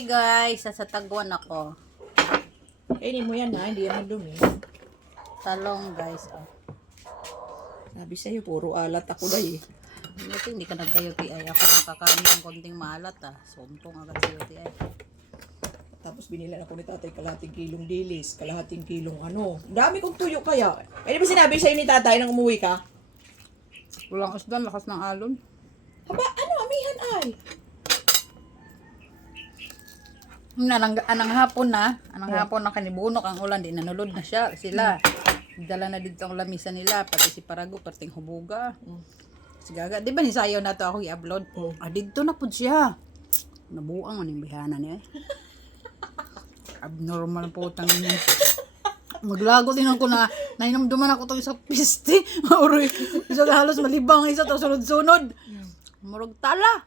Hi guys, sa Taguan ako. Kainin mo yan ha, hindi yan madumi. Talong guys. Oh. Sabi sa'yo, puro alat ako dahi. Buti hindi ka nagka-UTI. Ako nakakain ng konting maalat Sumpong agad sa UTI. Tapos binilan ako ni tatay kalahating kilong dilis, kalahating kilong ano. Dami kong tuyo kaya. Eh, di ba sinabi sa'yo ni tatay nang umuwi ka? Walang usdan, lakas ng alon. Aba, ano, amihan ay? Anang hapon na kanibunok ang ulan, di nanulod na sila. Dala na dito ang lamisa nila, pati si Parago, parting hubuga. Si Gaga, di ba nisayaw na to ako i-upload? Dito na po siya. Nabuang man yung bihana niya. Abnormal po tang niya. Maglago din ako na nainamduman ako itong isang piste. Mauroy, isa halos malibang isa to sunod-sunod. Murag tala.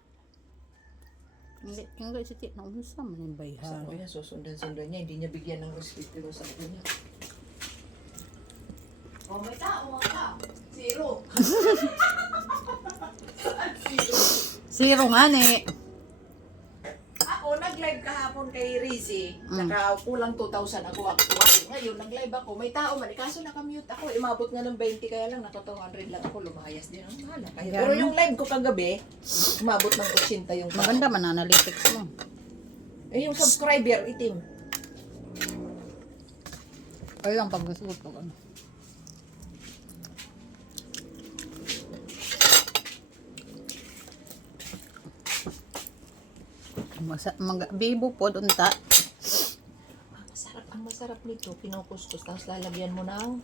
Hindi si Tit na unsa man yung bayhan. Sabi niya, susundan-sundan niya, hindi niya bigyan ng respeto sa akin niya. Oh, may tao ka. Zero. Zero nga ni. Ako, nag-live kahapon kay Rizzy. Nakakulang 2,000 ako actually. Ngayon, nag-live ako. May tao man. Kaso nakamute ako. Umabot nga ng 20 kaya lang. Naka 200 lang ako. Lumayas din ang mahala. Pero yung live ko kagabi, umabot ng 80 yung tao. Maganda man analytics mo. Eh, yung subscriber, itim. Ay lang pag gusto ko ano. Bibo po unta. Ang masarap nito, kinukuskus. Tapos lalagyan mo ng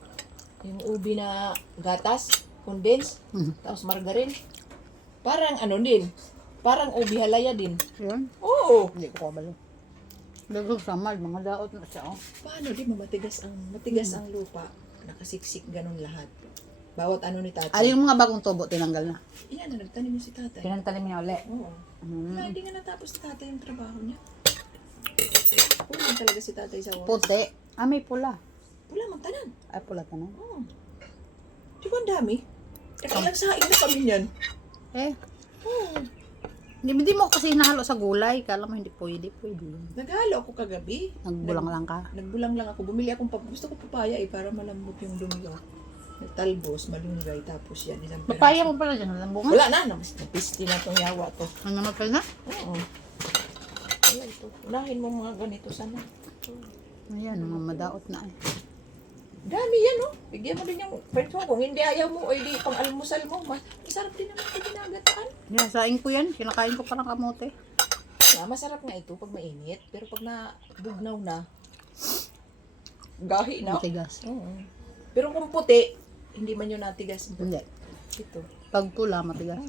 yung ubi na gatas, condense, tapos margarine. Parang ano din, parang ubi halaya din. Yun? Oo. Hindi ko kabalo. Lagog sa mal, mga daot na siya. Paano di mo matigas ang lupa, nakasiksik ganun lahat. Bawat ano ni tatay. Alin yung mga bagong tubo tinanggal na? Iyan na, nagtanim mo si tatay. Pinantalim niya ulit. Oo. Hindi nga natapos si tatay yung trabaho niya. Pulang talaga si tatay sa oras. Puti. May pula. Pula, magtanan. Ay, pula tanan. Oo. Di ba ang dami? Ilang saing na kami niyan. Oo. Hindi mo kasi hinahalo sa gulay. Kala mo hindi pwede. Naghalo ako kagabi. Nagbulang lang ka. Nagbulang lang ako. Bumili akong gusto ko papaya para malambot yung dumi ko. Nagtalbos, malunggay, tapos yan. Isang Papaya mo pala dyan. Walang bunga? Wala na. Napisti na itong yawa to. Ano naman na? Oo. Wala ito. Unahin mo mga ganito sana. Ayan, mga madaot na eh. Dami yan, oh. Bigyan mo din yung friends mo. Kung hindi ayaw mo, o hindi pang almusal mo. Masarap din naman ito ginagataan. Yan, saing ko yan. Kinakain ko parang kamote. Masarap nga ito pag mainit. Pero pag nabugnaw na, gahi na. Matigas. Oo. Pero kung puti, hindi man yun natigas. Hindi. Ito. Pag pula, matigas.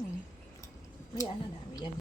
May ano na. Yan.